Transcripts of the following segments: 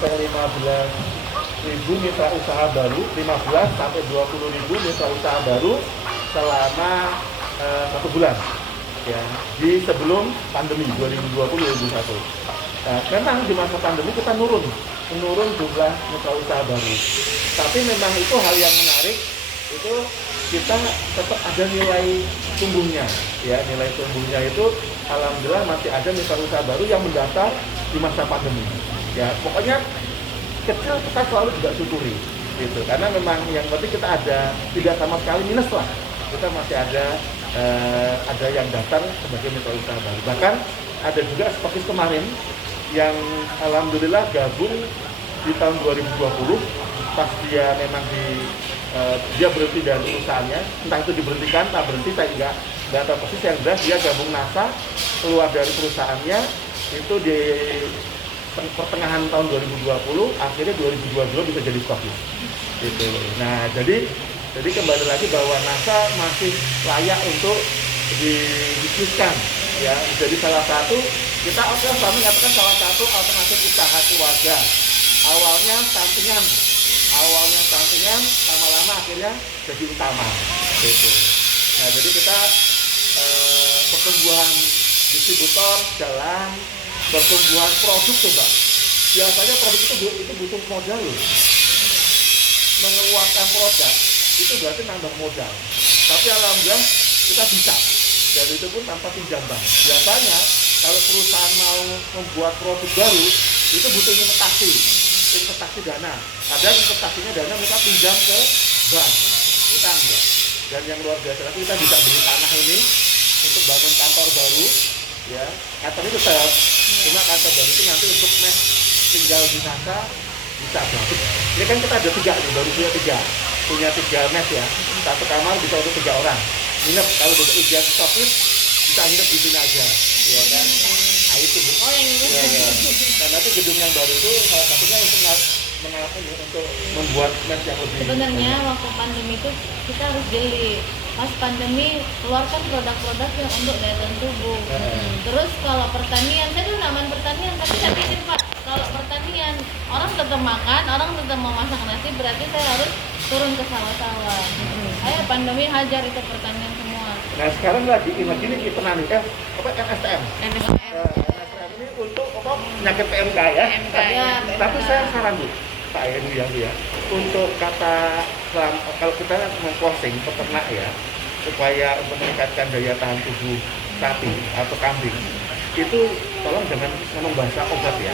sampai 15.000 mitra usaha baru, 15 sampai 20.000 mitra usaha baru selama 1 bulan ya, di sebelum pandemi 2020-2021. Memang di masa pandemi kita menurun jumlah mitra usaha baru. Tapi memang itu hal yang menarik, itu kita tetap ada nilai tumbuhnya ya, nilai tumbuhnya itu alhamdulillah masih ada mitra usaha baru yang mendaftar di masa pandemi ya. Pokoknya kecil kita selalu juga syukuri gitu, karena memang yang penting kita ada, tidak sama sekali minus lah, kita masih ada yang daftar sebagai mitra usaha baru. Bahkan ada juga seperti kemarin yang alhamdulillah gabung di tahun 2020 pas dia memang dia berhenti dari usahanya, entah itu diberhentikan, tak berhenti, saya nggak tahu persis. Yang jelas dia gabung NASA, keluar dari perusahaannya itu di pertengahan tahun 2020, akhirnya 2022 bisa jadi stokis gitu. Nah jadi kembali lagi bahwa NASA masih layak untuk dibisniskan ya, jadi salah satu kita selalu mengatakan salah satu alternatif usaha keluarga. Awalnya sampingan, lama-lama akhirnya jadi utama gitu. Nah jadi kita pertumbuhan distributor jalan, pertumbuhan produk coba. Biasanya produk itu butuh modal loh. Mengeluarkan produk itu berarti nambah modal. Tapi alhamdulillah kita bisa. Dan itu pun tanpa pinjam bank. Biasanya kalau perusahaan mau membuat produk baru itu butuh investasi dana. Kadang investasinya dana mereka pinjam ke bank. Kita enggak. Dan yang luar biasa lagi, kita bisa beli tanah ini untuk bangun kantor baru ya. Kantor itu tetap, cuma kantor baru itu nanti untuk tinggal di NASA bisa bagus. Ini kan kita ada 3 nih, baru punya 3 mes ya. Satu kamar bisa untuk 3 orang. Nginep kalau besok ujian stokis bisa nginep di sini aja, ya kan? Nah itu Bu. Oh yang ini. Ya. Nah nanti gedung yang baru itu salah satunya untuk membuat mes yang lebih. Sebenarnya waktu pandemi itu kita harus jeli. Pas pandemi keluarkan produk-produk yang untuk daya tahan tubuh. Terus kalau pertanian, saya dulu namain pertanian, tapi saya pikir Pak, kalau pertanian orang tetap makan, orang tetap mau masak nasi, berarti saya harus turun ke sawah-sawah. Ayo pandemi hajar itu pertanian semua. Nah sekarang lagi ini penani NSTM. NSTM ini untuk penyakit PMK ya. PMK ya. Tapi saya saran Bu, Pak Enu ya, untuk kalau kita mau closing peternak ya, supaya untuk meningkatkan daya tahan tubuh sapi atau kambing, itu tolong jangan ngomong bahasa obat ya.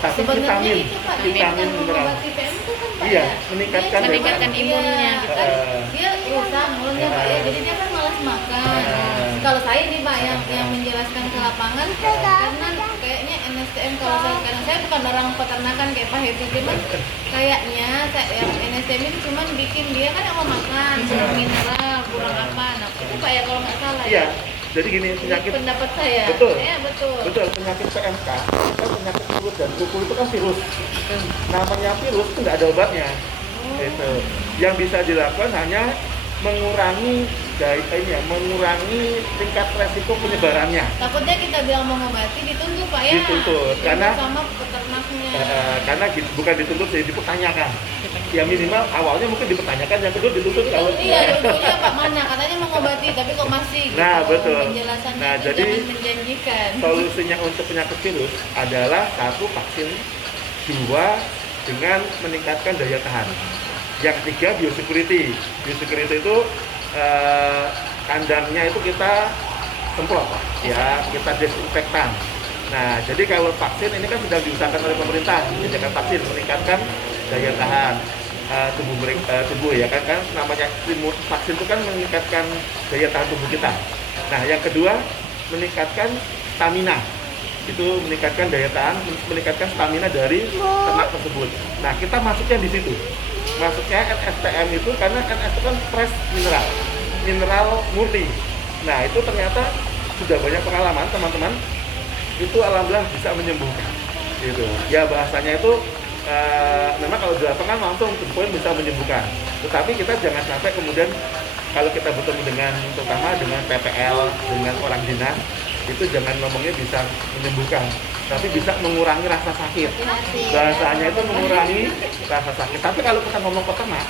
Tapi sebenarnya vitamin, itu Pak, vitamin mineral. PMK kan Pak Iya, ya? meningkatkan imunnya gitu kan. Dia rusak mulutnya Pak ya, jadi dia kan malas makan. Kalau saya nih Pak yang menjelaskan ke lapangan, karena kayaknya NSTM karena saya bukan orang peternakan kayak Pak Heti, cuman kayaknya yang NSTM itu cuman bikin dia kan yang mau makan, kurang mineral, kurang apa. Nah itu Pak ya kalau nggak salah. Iya. Jadi gini, penyakit pendapat saya. Betul. Ya, betul. Penyakit PMK, penyakit mulut dan kuku itu kan virus. Namanya virus itu nggak ada obatnya. Gitu. Yang bisa dilakukan hanya mengurangi tingkat resiko penyebarannya. Takutnya kita bilang mengobati dituntut Pak ya. Dituntut karena sama peternaknya. Karena bukan dituntut, jadi dipertanyakan. Ya minimal awalnya mungkin dipertanyakan, yang kedua dituntut kalau. Iya, dulunya Pak mana katanya mengobati tapi kok masih. Nah gitu. betul. Penjelasannya Nah jadi menjanjikan. Solusinya untuk penyakit virus adalah 1 vaksin, 2 dengan meningkatkan daya tahan. Yang 3 biosecurity. Biosecurity itu kandangnya itu kita semprot ya, kita desinfektan. Nah jadi kalau vaksin ini kan sudah diusahakan oleh pemerintah, kebijakan vaksin meningkatkan daya tahan tubuh ya kan namanya vaksin itu kan meningkatkan daya tahan tubuh kita. Nah yang kedua meningkatkan stamina, itu meningkatkan daya tahan, meningkatkan stamina dari ternak tersebut. Nah kita masuknya di situ, masuknya NSTM itu karena NSTM itu kan fresh mineral murni. Nah itu ternyata sudah banyak pengalaman teman-teman, itu alhamdulillah bisa menyembuhkan gitu ya. Bahasanya itu memang kalau di lapangan langsung poin bisa menyembuhkan, tetapi kita jangan sampai kemudian kalau kita bertemu dengan terutama dengan PPL, dengan orang dinas, itu jangan ngomongnya bisa menyembuhkan, tapi bisa mengurangi rasa sakit. Hati-hati. Bahasanya itu mengurangi rasa sakit. Tapi kalau kita ngomong peternak,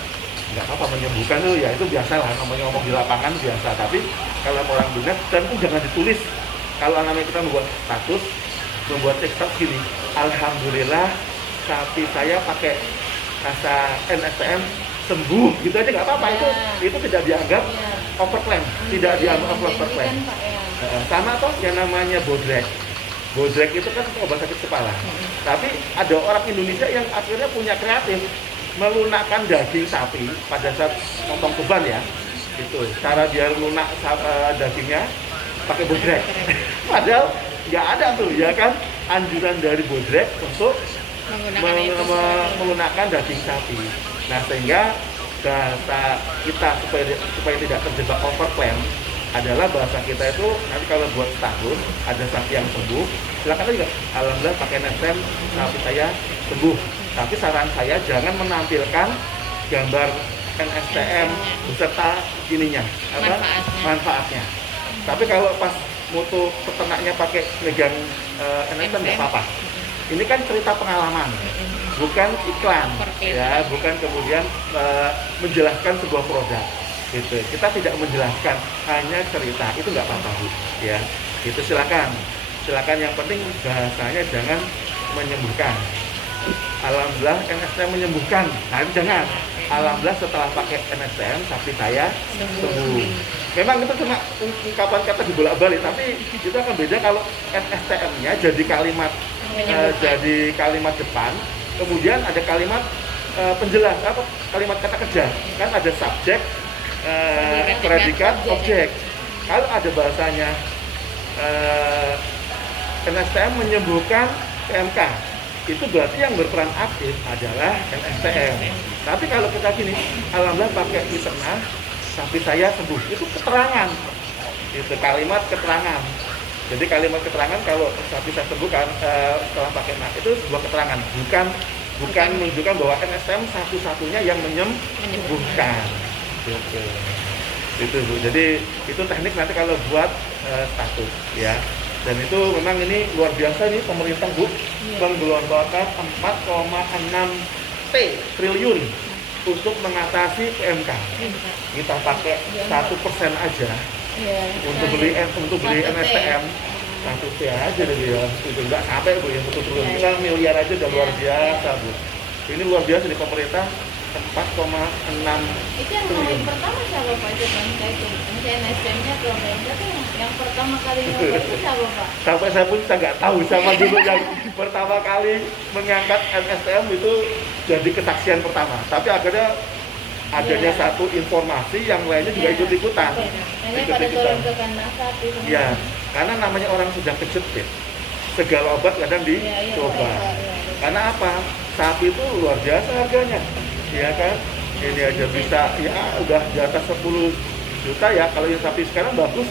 nggak apa-apa menyembuhkan tuh ya itu biasa lah, ngomong di lapangan biasa. Tapi kalau orang dinas dan itu jangan ditulis. Kalau namanya kita membuat status, membuat TikTok gini, alhamdulillah sapi saya pakai rasa NSTM sembuh, gitu aja nggak apa-apa. Itu tidak dianggap overclaim, tidak dianggap overclaim. Sama toh yang namanya bodrek. Bodrek itu kan obat sakit kepala. Tapi ada orang Indonesia yang akhirnya punya kreatif, melunakkan daging sapi pada saat potong kurban ya. Itu cara dia lunak dagingnya pakai bodrek. Padahal nggak ada tuh ya kan anjuran dari bodrek untuk menggunakan daging sapi. Nah sehingga bahasa kita supaya tidak terjebak overclaim adalah bahasa kita itu nanti kalau buat status ada sapi yang sembuh, silakan aja alhamdulillah pakai NSTM sapi saya sembuh. Tapi saran saya jangan menampilkan gambar NSTM beserta ininya manfaatnya. Tapi kalau pas mutu peternaknya pakai megang NSTM nggak apa-apa. Ini kan cerita pengalaman, bukan iklan, ya, bukan kemudian menjelaskan sebuah produk. Gitu. Kita tidak menjelaskan, hanya cerita, itu nggak apa-apa, Bu. Ya, itu silakan. Yang penting bahasanya jangan menyembuhkan. Alhamdulillah NSTM menyembuhkan. Nah, itu jangan. Alhamdulillah setelah pakai NSTM sapi saya sembuh. Memang itu cuma ungkapan kata dibolak-balik, tapi itu akan beda kalau NSTM-nya jadi kalimat depan, kemudian ada kalimat penjelas kalimat kata kerja. Kan ada subjek, predikat, objek. Kalau ada bahasanya NSTM menyembuhkan PMK, itu berarti yang berperan aktif adalah NSTM. Tapi kalau kita gini, alhamdulillah pakai Miterna, sapi saya sembuh, itu keterangan. Itu kalimat keterangan. Jadi kalimat keterangan kalau sapi saya sembuh kan setelah pakai itu sebuah keterangan, bukan menunjukkan bahwa NSTM satu-satunya yang menyembuhkan. Gitu. Itu Bu. Jadi itu teknik nanti kalau buat status ya. Dan itu memang ini luar biasa nih pemerintah Bu, menggelontorkan 4,6 triliun untuk mengatasi PMK. Kita pakai 1% aja untuk beli NSTM 1T aja deh ya. Itu enggak sampai Bu yang betul triliun. Kita miliar aja udah luar biasa Bu. Ini luar biasa di pemerintah 4,6 itu yang paling pertama siapa Pak? Saya NSTM-nya pemerintah tuh yang pertama kali nyoba itu siapa Pak? Sampai saya pun nggak tahu sama dulu yang pertama kali mengangkat NSTM itu jadi kesaksian pertama. Tapi akhirnya adanya satu informasi yang lainnya juga ikut-ikutan. Pada turun ke kandang sapi. Ya, karena namanya orang sudah kejepit, segala obat kadang dicoba. Karena apa? Sapi itu luar biasa harganya. Ya kan, ini aja bisa ya udah di atas 10 juta ya. Kalau yang sapi sekarang bagus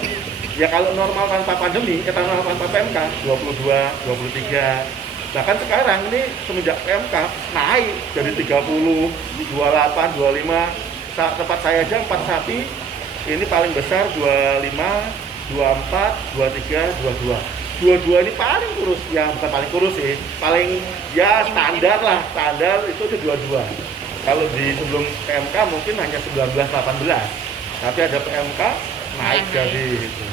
ya, kalau normal tanpa pandemi, normal tanpa PMK 22, 23. Bahkan sekarang ini semenjak PMK naik dari 30, 28, 25. Tempat saya aja 4 sapi ini paling besar 25, 24, 23, 22. 22 ini paling kurus, ya bukan paling kurus sih, paling ya standar lah, standar itu 22. Kalau di sebelum PMK mungkin hanya 19, 18, tapi ada PMK naik jadi itu.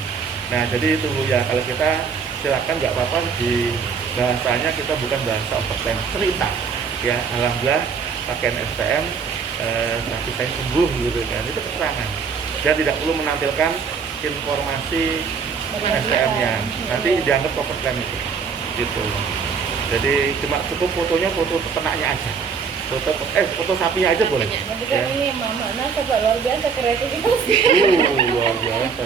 Nah jadi itu ya, kalau kita silakan nggak apa-apa di bahasanya kita bukan bahasa overtime, cerita ya. Alhamdulillah pakai NSTM tapi saya sembuh gitu kan, itu keterangan. Dan tidak perlu menampilkan informasi NSTM-nya, nanti dianggap overtime itu gitu. Jadi cuma cukup fotonya, foto peternaknya aja. Foto sapinya aja boleh. Tapi kan ini Mama coba luar biasa kreativitas. Luar biasa.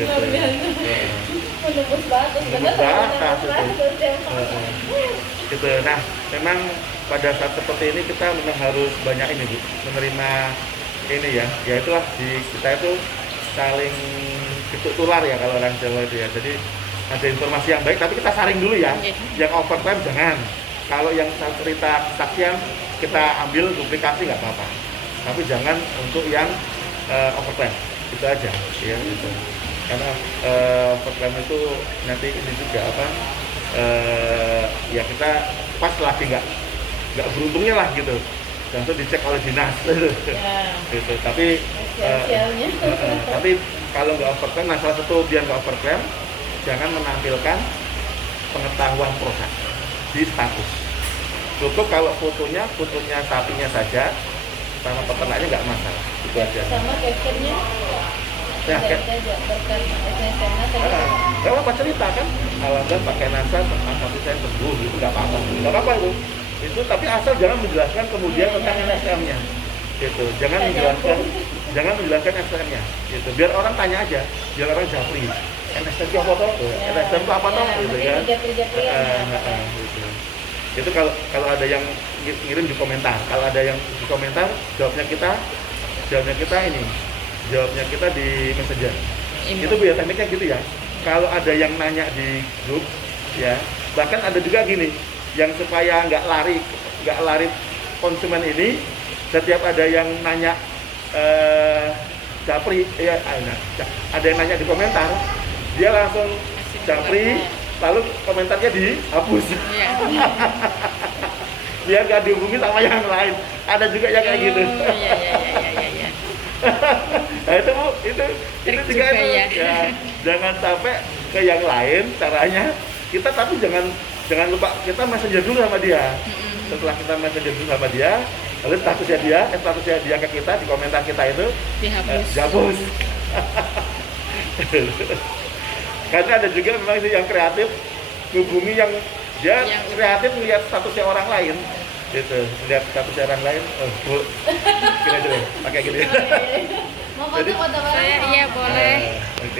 Luar biasa. Menembus batas, benar. Gitu. Nah, memang pada saat seperti ini kita memang harus banyak ini Bu, menerima ini ya. Ya itulah kita itu saling tular ya kalau orang Jawa itu ya. Jadi ada informasi yang baik, tapi kita saring dulu ya. Yang overtime jangan. Kalau yang cerita saksian kita ambil duplikasi nggak apa-apa, tapi jangan untuk yang overtime. Itu aja ya gitu. karena overclaim itu nanti ini juga apa ya kita pas lagi nggak beruntungnya lah gitu, langsung dicek oleh dinas Ya. gitu. Tapi Sial-sialnya. tapi kalau nggak overclaim, nah salah satu biar nggak overclaim, jangan menampilkan pengetahuan proses di status. Cukup kalau fotonya sapinya saja, sama peternaknya nggak masalah. Itu aja. Sama captionnya. Ya, Saya aja berkat SNSM-nya saya. nggak apa-apa cerita kan, alhamdulillah pakai NASA tentang sapi saya sembuh, itu nggak apa-apa itu. Itu tapi asal jangan menjelaskan kemudian tentang NSM-nya, gitu. Jangan menjelaskan NSM-nya, gitu. Biar orang tanya aja, biar orang japri. NSM itu apa toh? NSM itu apa toh? Gitu kan. Gitu. Itu kalau ada yang ngirim di komentar, kalau ada yang di komentar jawabnya kita di Messenger. Itu biar tekniknya gitu ya. Kalau ada yang nanya di grup, ya bahkan ada juga gini, yang supaya nggak lari konsumen ini, setiap ada yang nanya japri, ya ada yang nanya di komentar, dia langsung japri, lalu komentarnya dihapus. Iya. Biar nggak dihubungi sama yang lain. Ada juga yang kayak gitu. Iya. Nah itu juga juga itu ya. Jangan sampai ke yang lain caranya. Kita tapi jangan lupa kita messenger dulu sama dia. Setelah kita messenger dulu sama dia, lalu statusnya dia ke kita di komentar kita itu dihapus. Karena ada juga memang sih yang kreatif hubungi yang dia kreatif melihat statusnya orang lain. Gitu, lihat statusnya orang lain, Bu, kira-kira pakai gini. Mau foto bareng? Iya boleh. Oke.